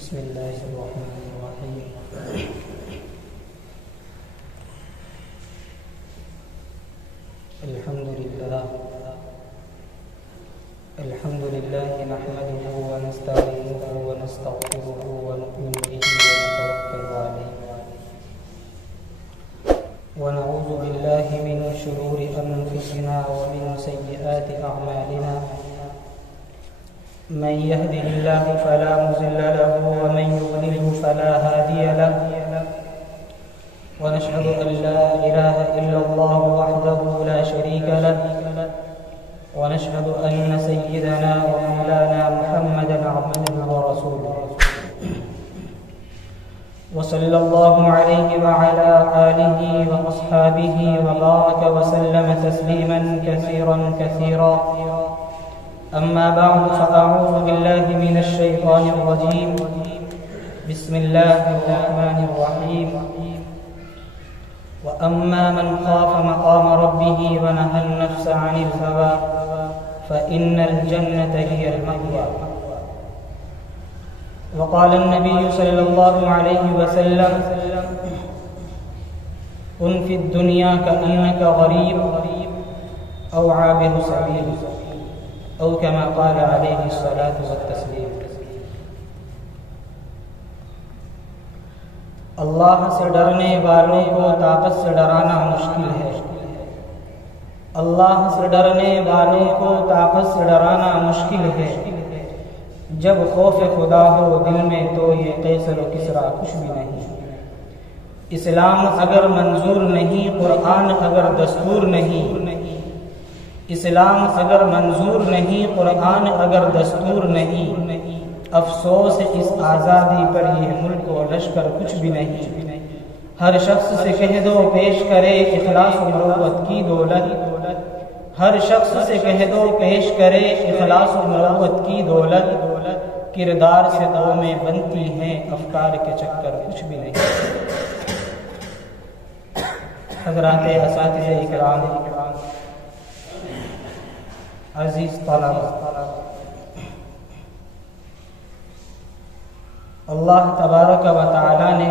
بسم اللہ الرحمن الرحیم الحمد للہ نحمده ونستعینه ونستغفره ونؤمن به ونتوکل علیہ ونعوذ باللہ من شرور انفسنا ومن سیئات اعمالنا من يهده الله فلا مضل له ومن يضلل فلا هادي له ونشهد أن لا إله إلا الله وحده لا شريك له ونشهد أن سيدنا ومولانا محمدا عبده ورسوله وصلى الله عليه وعلى آله وأصحابه وبارك وسلم تسليما كثيرا كثيرا أما بعد فأعوذ بالله من الشيطان الرجيم بسم الله الرحمن الرحيم وأما من خاف مقام ربه ونهى النفس عن الهوى فإن الجنة هي المأوى وقال النبي صلى الله عليه وسلم كن في الدنيا كأنك غريب أو عابر سبيل او كما قال علیہ الصلاۃ والتسلیم۔ اللہ سے ڈرنے والوں کو طاقت سے ڈرانا مشکل ہے، اللہ سے ڈرنے والوں کو طاقت سے ڈرانا مشکل ہے، جب خوف خدا ہو دل میں تو یہ قیصر و کسریٰ کچھ بھی نہیں۔ اسلام اگر منظور نہیں، قرآن اگر دستور نہیں، اسلام اگر منظور نہیں، قرآن اگر دستور نہیں، افسوس اس آزادی پر یہ ملک و لشکر کچھ بھی نہیں۔ ہر شخص سے کہہ دو پیش کرے اخلاص و مروت کی دولت، ہر شخص سے کہہ دو پیش کرے اخلاص و مروت کی دولت، کردار سے قومیں بنتی ہیں افکار کے چکر کچھ بھی نہیں۔ حضرات اساتذہ اکرام، عزیز طلبہ، اللہ تبارک و تعالی نے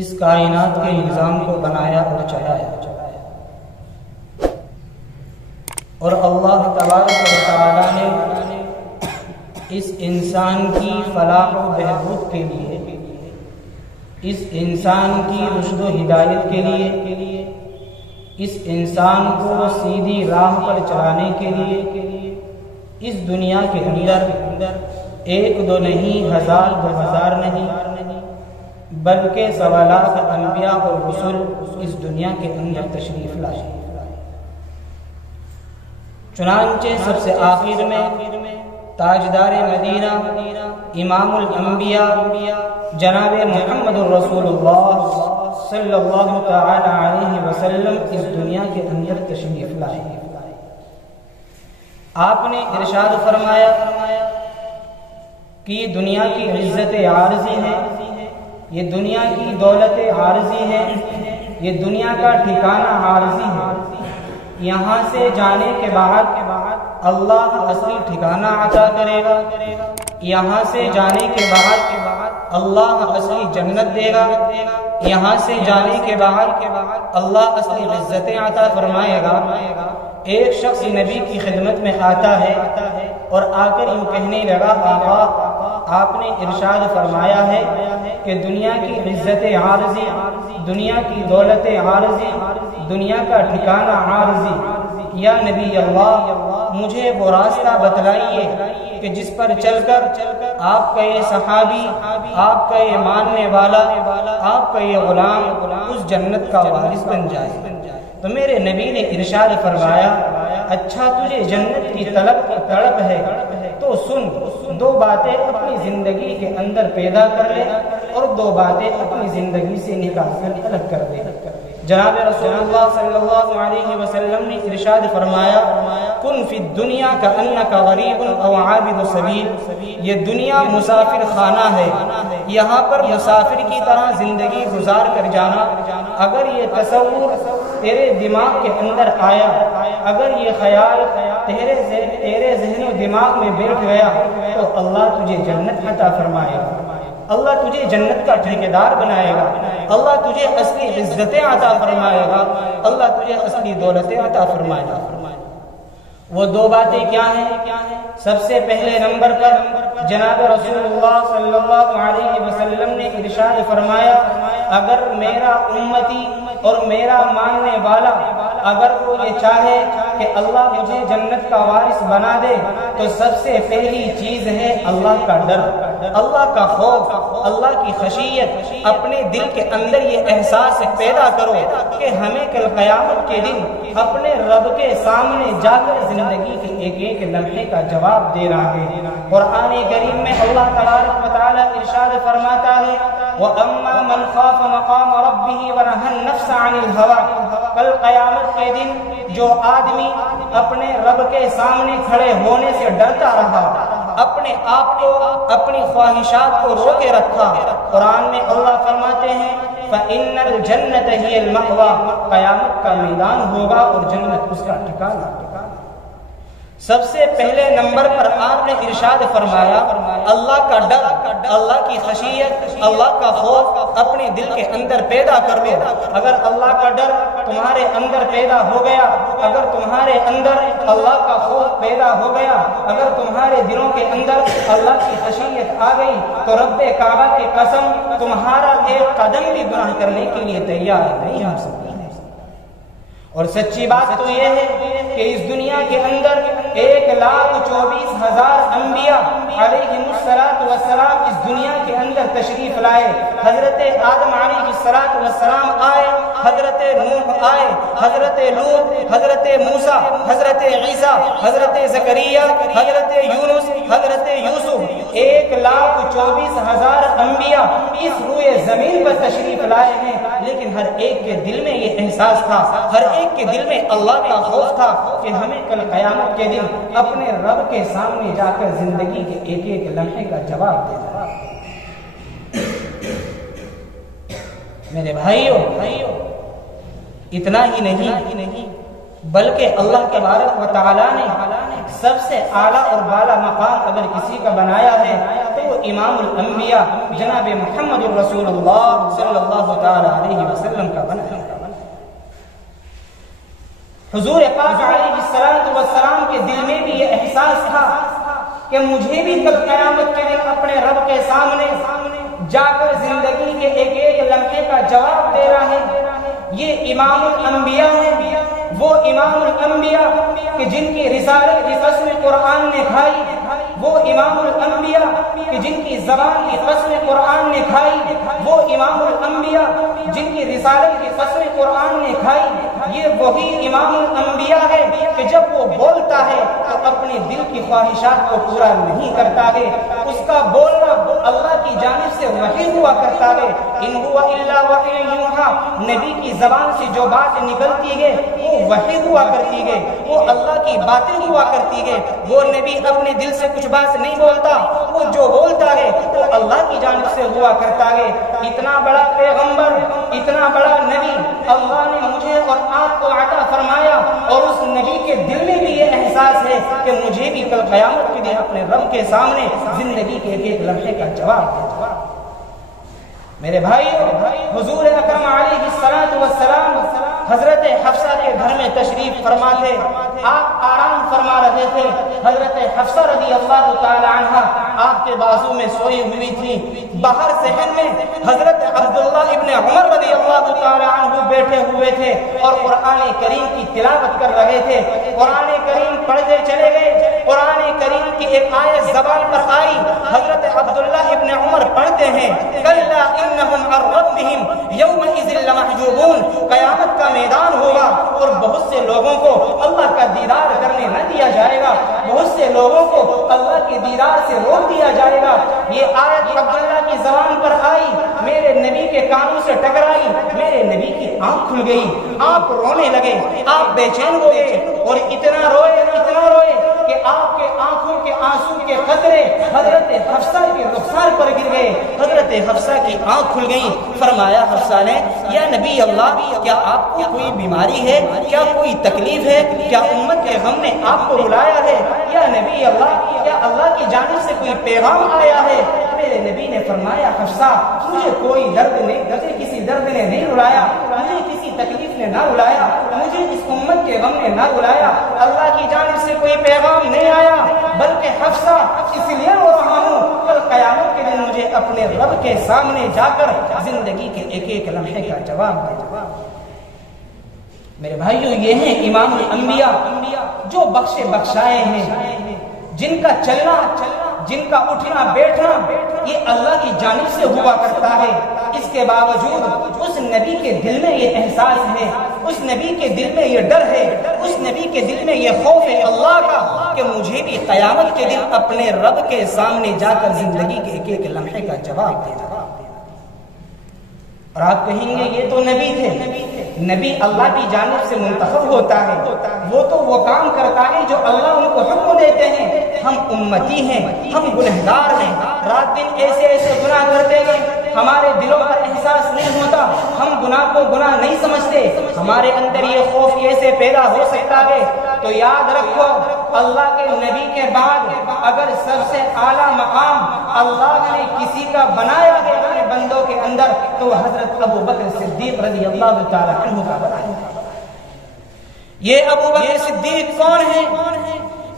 اس کائنات کے نظام کو بنایا اور چلایا، اور اللہ تبارک و تعالی نے اس انسان کی فلاح و بہبود کے لیے، اس انسان کی رشد و ہدایت کے لیے، اس انسان کو سیدھی راہ پر چلانے کے لیے اس دنیا کے اندر ایک دو نہیں، ہزار دو ہزار نہیں، بلکہ سوا لاکھ انبیاء اور رسل اس دنیا کے اندر تشریف لائے۔ چنانچہ سب سے آخر میں تاجدار مدینہ، امام الانبیاء، جناب محمد الرسول اللہ صلی اللہ تعالی علیہ وسلم اس دنیا کے اندر تشریف لائے۔ آپ نے ارشاد فرمایا کہ دنیا کی عزت عارضی ہے، یہ دنیا کی دولت عارضی ہے، یہ دنیا کا ٹھکانہ عارضی ہے، یہاں سے جانے کے بعد اللہ اصلی ٹھکانہ عطا کرے گا، یہاں سے جانے کے بعد اللہ اصلی جنت دے گا، یہاں سے جانے کے بعد اللہ اصلی عزتیں عطا فرمائے گا۔ ایک شخص نبی کی خدمت میں آتا ہے اور آ کر یوں کہنے لگا، آقا آپ نے ارشاد فرمایا ہے کہ دنیا کی عزت عارضی، دنیا کی دولت عارضی، دنیا کا ٹھکانہ عارضی، یا نبی اللہ مجھے وہ راستہ بتلائیے کہ جس پر چل کر آپ کا یہ صحابی، آپ کا یہ ماننے والا، آپ کا یہ غلام اس جنت کا وارث بن جائے۔ تو میرے نبی نے ارشاد فرمایا، اچھا تجھے جنت کی تڑپ ہے تو سن، دو باتیں اپنی زندگی کے اندر پیدا کر لے اور دو باتیں اپنی زندگی سے نکال کر الگ کر دے۔ جناب رسول اللہ صلی اللہ علیہ وسلم نے ارشاد فرمایا، کن فی الدنیا کأنک غریب او عابد سبیل، یہ دنیا مسافر خانہ ہے، یہاں پر مسافر کی طرح زندگی گزار کر جانا۔ اگر یہ تصور تیرے دماغ کے اندر آیا، اگر یہ خیال تیرے ذہن و دماغ میں بیٹھ گیا تو اللہ تجھے جنت عطا فرمائے گا، اللہ تجھے جنت کا ٹھیکیدار بنائے گا، اللہ تجھے اصلی عزتیں عطا فرمائے گا، اللہ تجھے اصلی دولتیں عطا فرمائے گا۔ وہ دو باتیں کیا ہیں؟ سب سے پہلے نمبر پر جناب رسول اللہ صلی اللہ علیہ وسلم نے ارشاد فرمایا، اگر میرا امتی اور میرا ماننے والا اگر وہ یہ چاہے کہ اللہ مجھے جنت کا وارث بنا دے تو سب سے پہلی چیز ہے اللہ کا ڈر، اللہ کا خوف، اللہ کی خشیت۔ اپنے دل کے اندر یہ احساس پیدا کرو کہ ہمیں کل قیامت کے دن اپنے رب کے سامنے جا کر زندگی کے ایک ایک لمحے کا جواب دینا ہے۔ قرآن کریم میں اللہ تبارک و تعالی ارشاد فرماتا ہے، وَأَمَّا مَنْ خَافَ مَقَامَ رَبِّهِ وَنَهَى النَّفْسَ عَنِ الْهَوَىٰ، کل قیامت کے دن جو آدمی اپنے رب کے سامنے کھڑے ہونے سے ڈرتا رہا، اپنے آپ کو اپنی خواہشات کو روکے رکھا، قرآن میں اللہ فرماتے ہیں فَإِنَّ الْجَنَّةَ هِيَ الْمَأْوَىٰ، قیامت کا میدان ہوگا اور جنت اس کا ٹھکانہ۔ سب سے پہلے نمبر پر آپ نے ارشاد فرمایا اللہ کا ڈر، اللہ کی خشیت، اللہ کا خوف اپنے دل کے اندر پیدا کر لو۔ اگر اللہ کا ڈر تمہارے اندر پیدا ہو گیا، اگر تمہارے اندر اللہ کا خوف پیدا ہو گیا، اگر تمہارے دلوں کے اندر اللہ کی خشیت آ گئی تو رب کعبہ کی قسم تمہارا ایک قدم بھی گناہ کرنے کے لیے تیار نہیں ہو سکتا۔ اور سچی بات تو یہ ہے کہ اس دنیا کے اندر 1,24,000 انبیاء علیہ السلام اس دنیا کے اندر تشریف لائے۔ حضرت آدم علیہ السلام آئے، حضرت نوح آئے، حضرت لوط، حضرت موسیٰ، حضرت عیسیٰ، حضرت زکریا، حضرت یونس، حضرت یوسف، 1,24,000 انبیاء اس روئے زمین پر تشریف لائے ہیں، لیکن ہر ایک کے دل میں یہ احساس تھا، ہر ایک کے دل میں اللہ کا خوف تھا کہ ہمیں کل قیامت کے دن اپنے رب کے سامنے جا کر زندگی کے ایک ایک لمحے کا جواب دینا۔ میرے بھائیوں، اتنا ہی نہیں بلکہ اللہ تبارک و تعالیٰ نے سب سے اعلیٰ اور بالا مقام اگر کسی کا بنایا ہے تو وہ امام الانبیاء جناب محمد رسول اللہ صلی اللہ تعالی علیہ وسلم کا بنایا۔ حضور پاک علیہ السلام کے دل میں بھی یہ احساس تھا کہ مجھے بھی کل قیامت کے دن اپنے رب کے سامنے جا کر زندگی کے ایک ایک لمحے کا جواب دینا ہے۔ یہ امام الانبیاء ہیں، وہ امام الانبیاء کہ جن کی رسالت کی قسم قرآن نے کھائی، وہ امام الانبیاء کہ جن کی زبان کی قسم قرآن نے کھائی، وہ امام الانبیاء جن کی رسالت کی قسم قرآن نے کھائی۔ یہ وہی امام الانبیاء ہے کہ جب وہ بولتا ہے تو اپنے دل کی خواہشات کو پورا نہیں کرتا ہے، اس کا بولنا اللہ کی جانب سے وحی ہوا کرتا ہے۔ ان هو الا وحی یوحیٰ، نبی کی زبان سے جو بات نکلتی ہے وہ وحی ہوا کرتی ہے، وہ اللہ کی باتیں ہوا کرتی ہے۔ وہ نبی اپنے دل سے کچھ بات نہیں بولتا، وہ جو بولتا ہے وہ اللہ کی جانب سے ہوا کرتا ہے۔ اتنا بڑا پیغمبر، اتنا بڑا نبی اللہ نے مجھے اور آپ کو عطا فرمایا، اور اس نبی کے دل میں بھی یہ احساس ہے کہ مجھے بھی کل قیامت کے دن اپنے رب کے سامنے زندگی کے ایک ایک لمحے کا جواب دے۔ میرے بھائیو، حضور اکرم علیہ السلام حضرت حفصہ کے گھر میں تشریف فرما تھے، آپ آرام فرما رہے تھے۔ حضرت حفصہ رضی اللہ تعالی عنہ آپ کے بازو میں سوئی ہوئی تھی۔ باہر صحن میں حضرت عبداللہ ابن عمر رضی اللہ تعالی عنہ بیٹھے ہوئے تھے اور قرآن کریم کی تلاوت کر رہے تھے۔ قرآن کریم پڑھتے چلے گئے، قرآن کریم کی ایک آیت زبان پر آئی، حضرت عبداللہ ابن عمر پڑھتے ہیں کلا انہم عن ربہم یومئذ لمحجوبون، قیامت کا میدان ہوگا اور بہت سے لوگوں کو اللہ کا دیدار کرنے نہ دیا جائے گا، بہت سے لوگوں کو اللہ کے دیدار سے روک دیا جائے گا۔ یہ آیت عبداللہ کی زبان پر آئی، میرے نبی کے کانوں سے ٹکرائی، میرے نبی کی آنکھ کھل گئی، آپ رونے لگے، آپ بے چین ہو گئے اور اتنا روئے کہ آپ کے آنکھوں کے آنسو کے قطرے حضرت حفصہ کے رخسار پر گر گئے. حضرت حفصہ کی آنکھ کھل گئی. فرمایا حفصہ نے یا نبی اللہ کیا آپ کو کوئی بیماری ہے, کیا کوئی تکلیف ہے, کیا امت کے غم نے آپ کو رلایا ہے؟ یا نبی اللہ کیا اللہ کی جانب سے کوئی پیغام آیا ہے؟ میرے نبی نے فرمایا حفصہ مجھے کوئی درد نہیں, مجھے کسی درد نے نہیں رلایا, مجھے کسی تکلیف نے نہ رلایا, مجھے اس امت کے غم نے نہ رلایا, اللہ کی جانب سے کوئی پیغام نہیں آیا, بلکہ حفصہ اس لیے رو رہا ہوں کل قیامت کے دن مجھے اپنے رب کے سامنے جا کر زندگی کے ایک ایک لمحے کا جواب دے. میرے بھائیوں یہ ہیں امام الانبیاء جو بخشے بخشائے ہیں, جن کا چلنا جن کا اٹھنا بیٹھنا یہ اللہ کی جانب سے ہوا کرتا ہے. اس کے باوجود اس نبی کے دل میں یہ احساس ہے, اس نبی کے دل میں یہ ڈر ہے, اس نبی کے دل میں یہ خوف ہے اللہ کا کہ مجھے بھی قیامت کے دن اپنے رب کے سامنے جا کر زندگی کے ایک ایک لمحے کا جواب دینا. اور آپ کہیں گے یہ تو نبی تھے, نبی اللہ کی جانب سے منتخب ہوتا ہے, وہ تو وہ کام کرتا ہے جو اللہ ان کو حکم دیتے ہیں. ہم امتی ہیں, ہم گنہگار ہیں, رات دن ایسے ایسے گناہ کرتے ہیں, ہمارے دلوں کا احساس نہیں ہوتا, ہم گناہ کو گناہ نہیں سمجھتے, ہمارے اندر یہ خوف کیسے پیدا ہو سکتا ہے؟ تو یاد رکھو اللہ کے نبی کے بعد اگر سب سے اعلیٰ مقام اللہ نے کسی کا بنایا ہے اپنے بندوں کے اندر تو حضرت ابو بکر صدیق رضی اللہ تعالی عنہ کا بنایا. یہ ابو بکر صدیق کون ہیں؟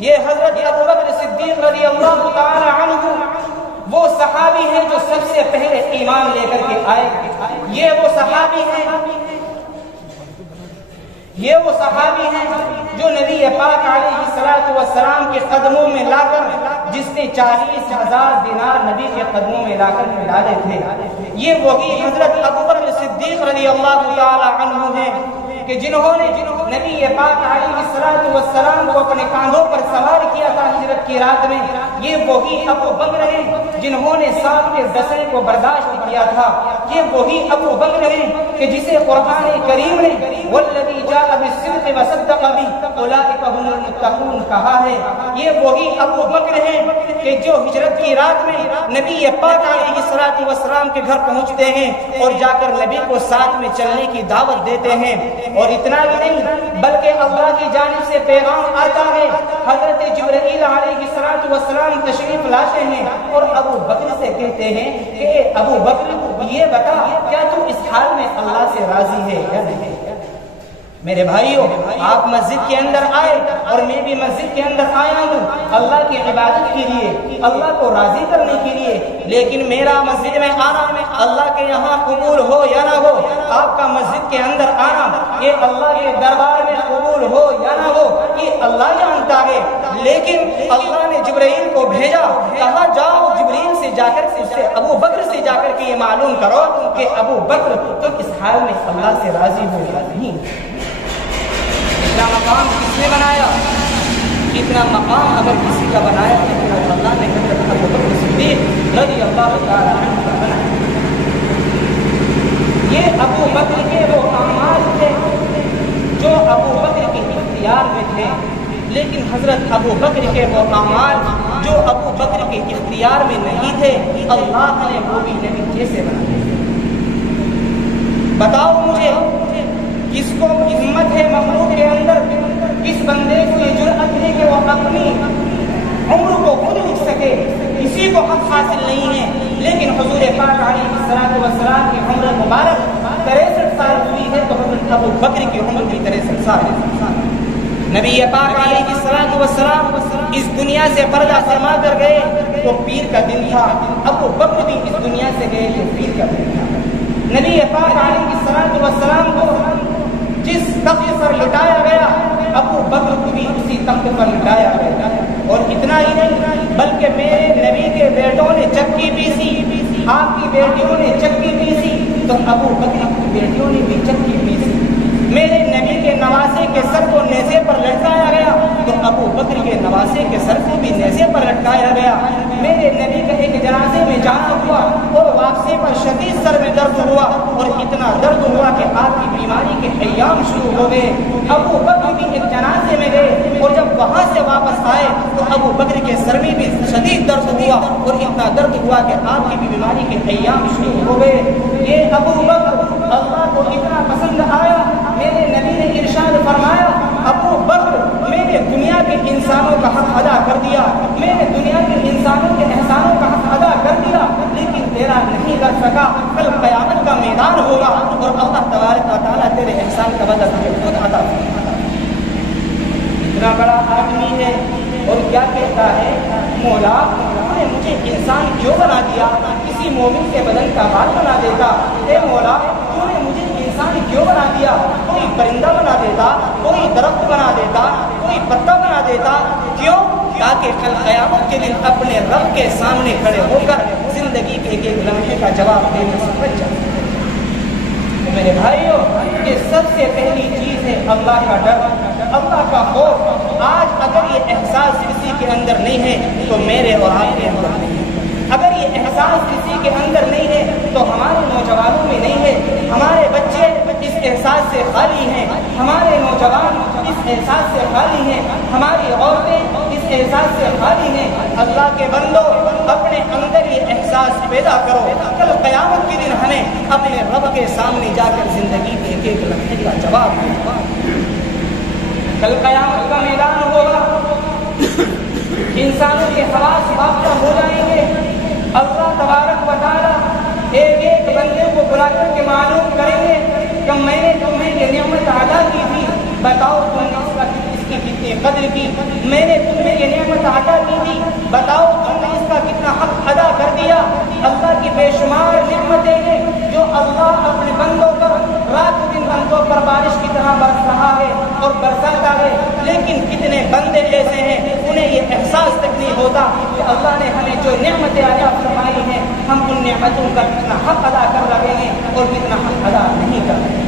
یہ حضرت ابو بکر صدیق رضی اللہ تعالی عنہ وہ صحابی ہیں جو سب سے پہلے ایمان لے کر کے آئے. یہ وہ صحابی ہیں جو نبی پاک علیہ الصلوۃ والسلام کے قدموں میں لا کر جس نے 40,000 دینار نبی کے قدموں میں لا کر ڈالے تھے. یہ وہی حضرت ابو بکر صدیق رضی اللہ تعالی عنہ ہیں کہ جنہوں نے نبی پاک علیہ الصلوۃ والسلام کو اپنے کاندھوں پر سوار کیا تھا ہجرت کی رات میں. یہ وہی ابو بکر ہیں جنہوں نے سانپ کے ڈسنے کو برداشت کیا تھا. یہ وہی ابو بکر ہیں کہ جسے قرآن کریم نے والذی جاء بالصدق وصدق به اولئک هم المتقون کہا ہے. یہ وہی ابو بکر ہیں کہ جو ہجرت کی رات میں نبی پاک علیہ الصلوۃ والسلام کے گھر پہنچتے ہیں اور جا کر نبی کو ساتھ میں چلنے کی دعوت دیتے ہیں. اور اتنا بھی نہیں بلکہ اللہ کی جانب سے پیغام آتا ہے, حضرت جبرائیل علیہ الصلوۃ والسلام تشریف لاتے ہیں اور ابو بکر سے کہتے ہیں کہ ابو بکر یہ بتا کیا تو اس حال میں اللہ سے راضی ہے یا نہیں؟ میرے بھائیوں آپ مسجد کے اندر آئے اور میں بھی مسجد کے اندر آیا ہوں اللہ کی عبادت کے لیے, اللہ کو راضی کرنے کے لیے, لیکن میرا مسجد میں آنا اللہ کے یہاں قبول ہو یا نہ ہو, آپ کا مسجد کے اندر آنا یہ اللہ کے دربار میں قبول ہو یا نہ ہو یہ اللہ جانتا ہے. لیکن اللہ نے جبرائیل کو بھیجا, کہا جاؤ جبرائیل سے جا کر اس سے ابو بکر سے جا کر کے یہ معلوم کرو کہ ابو بکر تم اس حال میں اللہ سے راضی ہو یا نہیں. اتنا مقام کس نے بنایا؟ اتنا مقام اگر کسی کا بنایا تو اللہ نے حضرت ابو بکر صدیق رضی اللہ تعالی عنہ کا بنایا. یہ ابو بکر کے وہ اعمال تھے جو ابو بکر کے اختیار میں تھے, لیکن حضرت ابو بکر کے وہ اعمال جو ابو بکر کے اختیار میں نہیں تھے اللہ نے وہ بھی نبی جیسے بنائے. بتاؤ مجھے کس کو ہمت ہے مخلوق کے اندر, کس بندے کو یہ جرأت ہے کہ وہ اپنی عمر کو خود لکھ سکے؟ کسی کو حق حاصل نہیں ہے, لیکن حضور پاک علیہ الصلوۃ والسلام کی عمر مبارک 63 سال ہوئی ہے تو حضرت ابو بکر کی عمر بھی 63 سال ہے. نبی پاک علیہ الصلوۃ والسلام اس دنیا سے پردہ فرما کر گئے تو پیر کا دن تھا, ابو بکر بھی اس دنیا سے گئے تو پیر کا دن تھا. نبی پاک علیہ الصلوۃ والسلام کو جس تخت پر لٹایا گیا ابو بکر کو بھی اسی تخت پر لٹایا گیا. اور اتنا ہی نہیں بلکہ میرے نبی کے بیٹوں نے چکی پیسی, آپ کی بیٹیوں نے چکی پیسی تو ابو بکر کی بیٹیوں نے بھی چکی پیسی. میرے نبی کے نواسے کے سر کو نیزے پر لٹکایا گیا تو ابو بکر کے نواسے کے سر کو بھی نیزے پر لٹکایا گیا. میرے نبی کا ایک جنازے میں جانا ہوا اور واپسی پر شدید سر میں درد ہوا اور اتنا درد ہوا کہ آپ کی بیماری کے ایام شروع ہو گئے. ابو بکر بھی ایک جنازے میں گئے اور جب وہاں سے واپس آئے تو ابو بکر کے سر میں بھی شدید درد ہوا اور اتنا درد ہوا کہ آپ کی بھی بیماری کے ایام شروع ہو گئے. یہ ابو بکر اللہ کو اتنا پسند آیا. میرے نبی نے ارشاد فرمایا ابو بکر میں نے دنیا کے انسانوں کا حق ادا کر دیا, میں نے دنیا کے انسانوں کے احسانوں کا حق ادا کر دیا, لیکن تیرا نہیں کر سکا. کل قیامت کا میدان ہوگا اور اللہ تبارک و تعالیٰ تیرے احسان کا بدلہ تجھے خود عطا فرمائے گا. اتنا بڑا آدمی ہے اور کیا کہتا ہے, مولا تو نے مجھے انسان کیوں بنا دیا, کسی مومن کے بدن کا بال بنا دیتا. اے مولا تو نے مجھے انسان کیوں بنا دیا, کوئی پرندہ بنا دیتا, کوئی درخت بنا دیتا, کوئی پتا بنا دیتا. کیوں؟ تاکہ کل قیامت کے دن اپنے رب کے سامنے کھڑے ہو کر زندگی کے ایک لمحے کا جواب دینے سے بچ جائے. میرے بھائیوں, یہ سب سے پہلی چیز ہے اللہ کا ڈر, اللہ کا خوف. آج اگر یہ احساس کسی کے اندر نہیں ہے تو میرے اور آپ کے اندر نہیں ہے. اگر یہ احساس کسی کے اندر نہیں ہے تو ہمارے نوجوانوں میں نہیں ہے. ہمارے بچے اس احساس سے خالی ہیں, ہمارے نوجوان اس احساس سے خالی ہیں, ہماری عورتیں اس احساس سے خالی ہیں. اللہ کے بندو, اپنے اندر یہ احساس پیدا کرو. کل قیامت کے دن ہمیں اپنے رب کے سامنے جا کر زندگی کے ایک ایک لمحے کا جواب دے. کل قیامت کا میدان ہوگا, انسانوں کے حواس باختہ ہو جائیں گے. اللہ تبارک و تعالی ایک ایک بندے کو بلا کر کے معلوم کریں گے کہ میں نے تمہیں یہ نعمت عطا کی تھی, بتاؤ تم نے اس کی کتنی قدر کی. میں نے تمہیں یہ نعمت عطا کی تھی, بتاؤ تم نے اس کا کتنا حق ادا کر دیا. اللہ کی بے شمار نعمتیں ہیں جو اللہ اپنے بندوں پر رات دن بندوں پر بارش کی طرح برس رہا ہے اور برساتا ہے. لیکن کتنے بندے ایسے ہیں انہیں یہ احساس تک نہیں ہوتا کہ اللہ نے ہمیں جو نعمتیں عطا فرمائی ہیں ہم ان نعمتوں کا کتنا حق ادا کر رہے ہیں اور کتنا حق ادا نہیں کر رہے ہیں.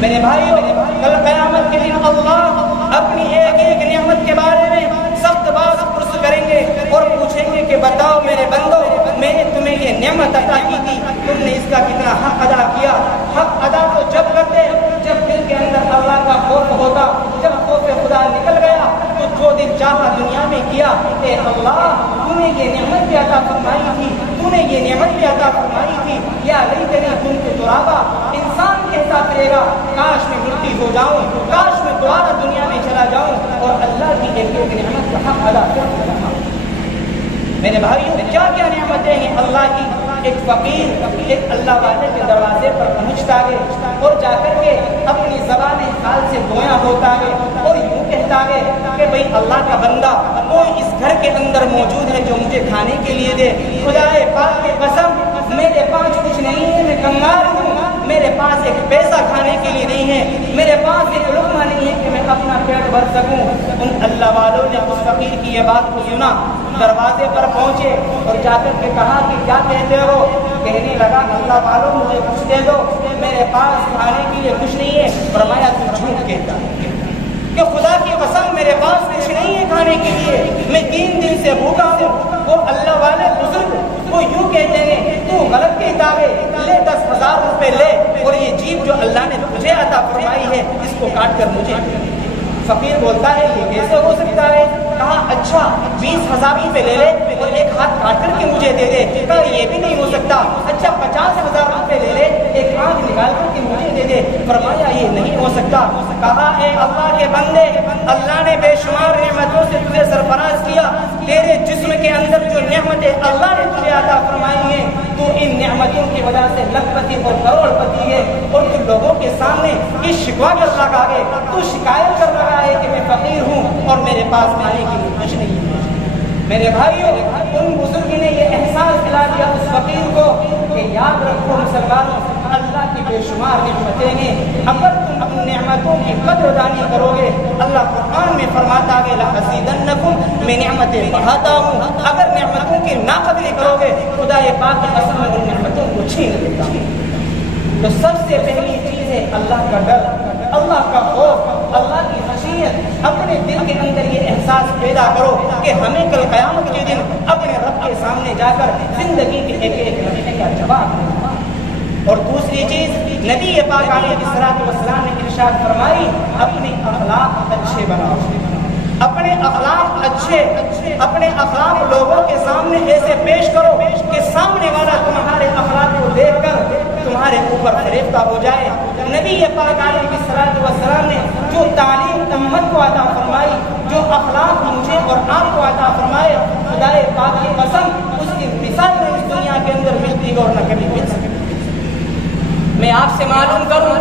میرے بھائیوں, کل قیامت کے دن اللہ اپنی ایک ایک نعمت کے بارے میں سخت باز پرس کریں گے اور پوچھیں گے کہ بتاؤ میرے بندو, میں نے تمہیں یہ نعمت عطا کی تھی, تم نے اس کا کتنا حق ادا کیا. حق ادا تو جب کرتے جب دل کے اندر اللہ کا خوف ہوتا. جب خوف خدا نکل گیا تو جو دل چاہا دنیا میں کیا. اے اللہ, تو نے یہ نعمت بھی عطا فرمائی تھی, تو نے یہ نعمت بھی عطا فرمائی تھی. یا لیتنی کنت ترابا, انسان کہتا کرے گا کاش میں مٹی ہو جاؤں, کاش میں دوبارہ دنیا میں چلا جاؤں اور اللہ کی ایک ایک نعمت کا حق ادا کر رہا. میرے بھائیوں, کیا کیا نعمتیں ہیں اللہ کی. ایک فقیر ایک اللہ والے کے دروازے پر پہنچتا ہے اور جا کر کے اپنی زبان حال سے گویا ہوتا ہے اور یوں کہتا ہے کہ بھئی اللہ کا بندہ کوئی اس گھر کے اندر موجود ہے جو مجھے کھانے کے لیے دے. خدائے پاک کی قسم, میرے پاس کچھ نہیں ہے, میں کنگال ہوں, میرے پاس ایک پیسہ کھانے کے لیے نہیں ہے, میرے پاس ایک لقمہ نہیں ہے کہ میں اپنا پیٹ بھر سکوں. ان اللہ والوں نے اس فقیر کی یہ بات کو سنا, دروازے پر پہنچے اور جا کر کے کہا کہ کیا کہتے ہو. کہنے لگا اللہ والوں مجھے کچھ دے دو, میرے پاس کھانے کے لیے کچھ نہیں ہے. فرمایا تو جھوٹ کہتا ہے کہ خدا کی قسم میرے پاس کچھ نہیں ہے کھانے کے لیے, میں 3 دن سے بھوکا ہوں. وہ اللہ والے بزرگ وہ یوں کہتے ہیں تو غلط کہتا ہے, لے 10,000 روپے لے اور یہ جیب جو اللہ نے تجھے عطا فرمائی ہے اس کو کاٹ کر مجھے. فقیر بولتا ہے یہ کیسے ہو سکتا ہے. کہا اچھا 20,000 روپے لے لے اور ایک ہاتھ کاٹ کر کے مجھے دے دے. کہا یہ بھی نہیں ہو سکتا. اچھا 50,000 روپے لے لے, ایک آنکھ نکال کر کے مجھے دے دے. فرمایا یہ نہیں ہو سکتا. کہا اے اللہ کے بندے, اللہ نے بے شمار نعمتوں سے تجھے سرفراز کیا. تیرے جسم کے اندر جو نعمتیں اللہ نے تجھے عطا فرمائی ہیں تو ان نعمتوں کی وجہ سے لکھپتی اور کروڑ پتی ہے اور تو لوگوں کے سامنے یہ شکوا کر رہا ہے, تو شکایت کر رہا ہے کہ میں فقیر ہوں اور میرے پاس کھانے کے لیے کچھ نہیں ہے. میرے بھائیوں, ان بزرگ نے یہ احساس دلا دیا اس فقیر کو کہ یاد رکھو مسلمانوں, اللہ کی بے شمار نعمتیں ہیں. اگر تم اپنی نعمتوں کی قدر دانی کرو گے, اللہ قرآن میں فرماتا ہے لَأَزِيدَنَّكُمْ, میں نعمتیں بڑھاتا ہوں. اگر نعمتوں کی ناقدری کرو گے خدا پاک کی قسم میں ان نعمتوں کو چھین لیتا ہوں. تو سب سے پہلی چیز ہے اللہ کا ڈر, اللہ کا خوف, اللہ کی خشیت. اپنے دل کے اندر یہ احساس پیدا کرو کہ ہمیں کل قیامت کے دن اپنے رب کے سامنے جا کر زندگی کے ایک ایک لمحے کا جواب دینا. اور دوسری چیز, نبی پاک علیہ الصلوۃ والسلام نے ارشاد فرمائی اپنے اخلاق اچھے بناؤ. اپنے اخلاق اچھے، اپنے اخلاق لوگوں کے سامنے ایسے پیش کرو کہ سامنے والا تمہارے اخلاق کو دیکھ کر تمہارے اوپر فریفتہ ہو جائے۔ نبی پاک علیہ الصلوۃ والسلام نے جو تعلیم امت کو عطا فرمائی، جو اخلاق مجھے اور آپ کو عطا فرمائے، خدائے پاک کی قسم اس کی مثال نہ اس دنیا کے اندر ملتی ہے اور نہ کبھی مل سکتی۔ میں آپ سے معلوم کروں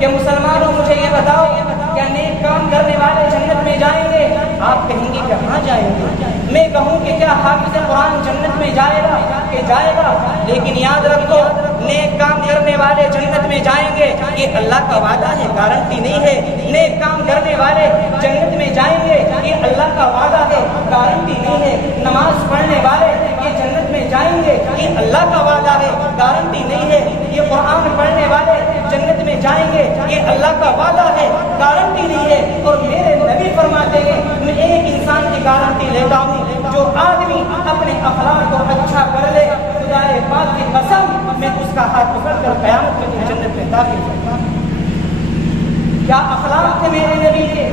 کہ مسلمانوں مجھے یہ بتاؤ، کیا نیک کام کرنے والے جنت میں جائیں گے؟ آپ کہیں گے کہ ہاں جائیں گے۔ میں کہوں کہ کیا حافظ قرآن جنت میں جائے گا؟ کہ جائے گا، لیکن یاد رکھو نیک کام کرنے والے جنت میں جائیں گے یہ اللہ کا وعدہ ہے، گارنٹی نہیں ہے۔ نیک کام کرنے والے جنت میں جائیں گے یہ اللہ کا وعدہ ہے، گارنٹی نہیں ہے۔ نماز پڑھنے والے یہ جنت میں جائیں گے یہ اللہ کا وعدہ ہے، گارنٹی نہیں ہے۔ یہ قرآن پڑھنے والے جنت میں جائیں گے یہ اللہ کا وعدہ ہے، گارنٹی نہیں ہے۔ اور میرے نبی فرماتے ہیں میں ایک انسان کی گارنٹی لیتا ہوں، جو آدمی اپنے اخلاق کو اچھا کر لے، خدائے پاک کی قسم میں اس کا ہاتھ پکڑ کر قیامت کے دن جنت میں داخل کرتا ہوں۔ کیا اخلاق تھے میرے نبی کے،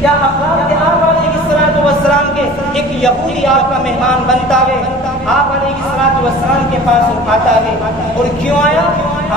کیا اخلاق تھے آپ علیہ الصلوۃ والسلام کے؟ ایک یہودی آپ کا مہمان بنتا ہے، آپ علیہ الصلوۃ والسلام کے پاس آتا ہے، اور کیوں آیا؟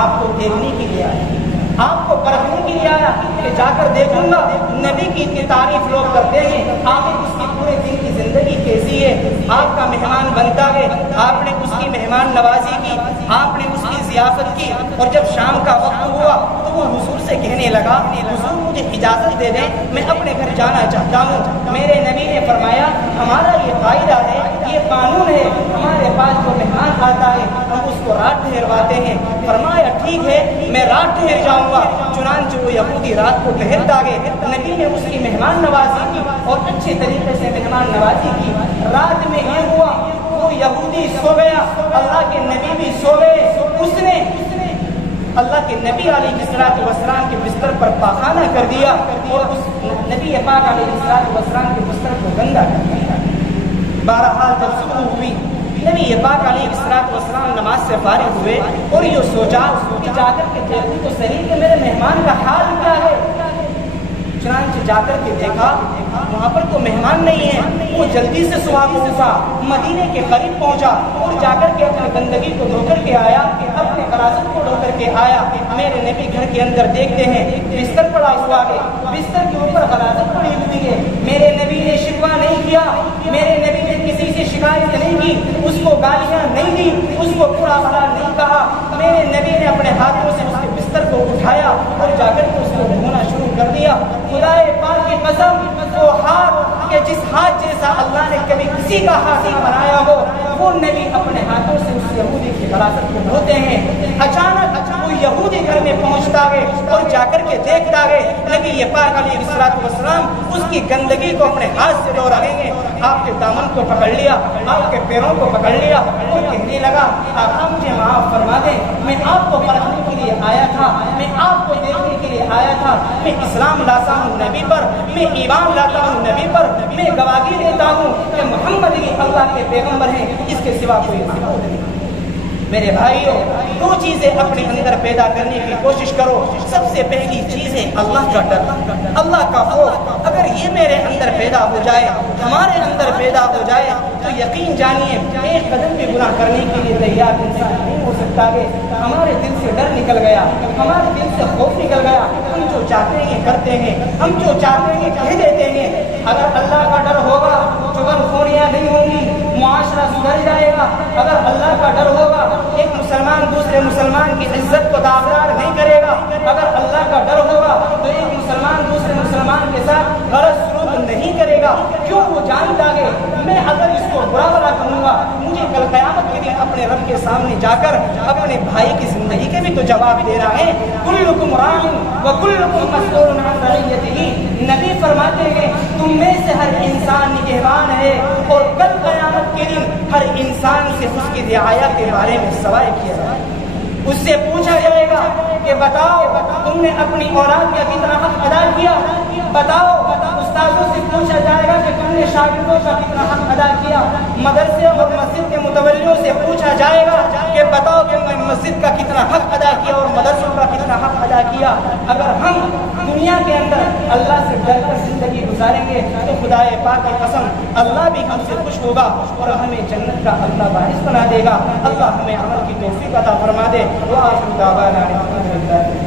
آپ کو دیکھنے کے لیے آیا، آپ کو پرکھنے کے لیے آیا کہ جا کر دیکھوں گا نبی کی اتنی تعریف لوگ کرتے ہیں، آخر اس کی پورے دن کی زندگی کیسی ہے۔ آپ کا مہمان بنتا ہے، آپ نے اس کی مہمان نوازی کی، آپ نے اس کی ضیافت کی، اور جب شام کا وقت ہوا تو وہ حضور سے کہنے لگا حضور مجھے اجازت دے دیں، میں اپنے گھر جانا چاہتا ہوں۔ میرے نبی نے فرمایا ہمارا یہ قاعدہ ہے، یہ قانون ہے، ہمارے پاس جو مہمان آتا ہے ہم اس کو رات ٹھہرواتے ہیں۔ فرمایا ٹھیک ہے میں رات ٹھہر جاؤں گا۔ چنانچہ وہ یہودی رات کو ٹھہرتا گئے، نبی نے اس کی مہمان نوازی کی اور اچھے طریقے سے مہمان نوازی کی۔ رات میں یہ ہوا وہ یہودی سو گیا، اللہ کے نبی بھی سو گئے، اس نے اللہ کے نبی علیہ الصلوۃ والسلام کے بستر پر پاخانہ کر دیا اور اس نبی پاک علیہ الصلوۃ والسلام کے بستر کو گندا کر دیا۔ بہرحال جب صبح ہوئی نبی پاک علیہ الصلوۃ والسلام نماز سے فارغ ہوئے اور یہ سوچا کہ جا کر کے دیکھوں تو صحیح کہ میرے مہمان کا حال کیا ہے۔ چنانچہ جا کر کے دیکھا وہاں پر تو مہمان نہیں ہے۔ وہ جلدی سے صبح کو اٹھا، مدینے کے قریب پہنچا اور جا کر کے اپنی گندگی کو دھو کر کے آیا، اپنے غلاظت کو دھو کر کے آیا۔ میرے نبی گھر کے اندر دیکھتے ہیں بستر پڑا ہوا ہے، بستر کے اوپر غلاظت پڑی ہوئی ہے۔ میرے نبی نے شکوہ نہیں کیا، میرے نبی نے کسی سے شکایت نہیں کی، اس کو گالیاں نہیں دی، اس کو برا بھلا نہیں کہا۔ میرے نبی نے اپنے ہاتھوں سے اس کے بستر کو اٹھایا اور جا کر کے اس کو دھونا شروع کر دیا۔ خدائے پاک کی قسم وہ ہاتھ کہ جس ہاتھ جیسا اللہ نے کبھی کسی کا ہاتھ نہ بنایا ہو، وہ نبی اپنے ہاتھوں سے اس یہودی کی غلاظت کو دھوتے ہیں۔ اچانک وہ یہودی گھر میں پہنچتا ہے اور جا کر کے دیکھتا ہے نبی پاک علیہ الصلوۃ والسلام اس کی گندگی کو اپنے ہاتھ سے دھو رہے ہیں۔ آپ کے دامن کو پکڑ لیا، آپ کے پیروں کو پکڑ لیا اور کہنے لگا آقا مجھے معاف فرما دیں، میں آپ کو پرکھنے کے لیے آیا تھا، میں آپ کو دیکھنے کے لیے آیا تھا، میں اسلام لاتا ہوں نبی پر، میں ایمان لاتا ہوں نبی پر، میں گواہی دیتا ہوں کہ محمد ہی اللہ کے پیغمبر ہیں، اس کے سوا کوئی معبود نہیں۔ میرے بھائیوں دو چیزیں اپنے اندر پیدا کرنے کی کوشش کرو۔ سب سے پہلی چیز ہے اللہ کا ڈر، اللہ کا خوف۔ اگر یہ میرے اندر پیدا ہو جائے، ہمارے اندر پیدا ہو جائے تو یقین جانیے ایک قدم بھی گناہ کرنے کے لیے تیار انسان نہیں ہو سکتا ہے۔ ہمارے دل سے ڈر نکل گیا، ہمارے دل سے خوف نکل گیا، ہم جو چاہتے ہیں کرتے ہیں، ہم جو چاہتے ہیں کہہ دیتے ہیں۔ اگر اللہ کا ڈر ہوگا چغل خوریاں نہیں ہوں گی، معاشرہ سدھر جائے گا۔ اگر اللہ کا ڈر ہوگا ایک مسلمان دوسرے مسلمان کی عزت کو داغدار نہیں کرے گا۔ اگر اللہ کا ڈر ہوگا تو ایک مسلمان دوسرے مسلمان کے ساتھ غلط سلوک نہیں کرے گا، کیوں وہ جانتا ہے میں اگر اس کو برا بھلا کہوں گا مجھے کل قیامت کے دن اپنے رب کے سامنے جا کر اپنے بھائی کی زندگی کے بھی تو جواب دینا ہے۔ کلکم راع وکلکم مسئول عن رعیتہ، نبی فرماتے ہیں تم میں سے ہر انسان نگہبان ہے اور کل قیامت کے دن ہر انسان سے اس کی رعایا کے بارے میں سوال کیا جائے گا۔ اس سے پوچھا جائے گا کہ بتاؤ تم نے اپنی اولاد کا کتنا حق ادا کیا، بتاؤ۔ استاذوں سے پوچھا جائے گا کہ تم نے شاگردوں کا کتنا حق ادا کیا۔ مدرسے اور مسجد کے متولیوں سے پوچھا جائے گا کہ بتاؤ کہ میں مسجد کا کتنا حق ادا کیا اور مدرسوں کا کتنا حق ادا کیا۔ اگر ہم دنیا کے اندر اللہ سے ڈر کر زندگی گزاریں گے تو خدا پاک کی قسم اللہ بھی ہم سے خوش ہوگا اور ہمیں جنت کا اللہ وارث بنا دے گا۔ اللہ ہمیں عمل کی توفیق عطا فرما دے۔ وآخر دعوانا الحمد للہ۔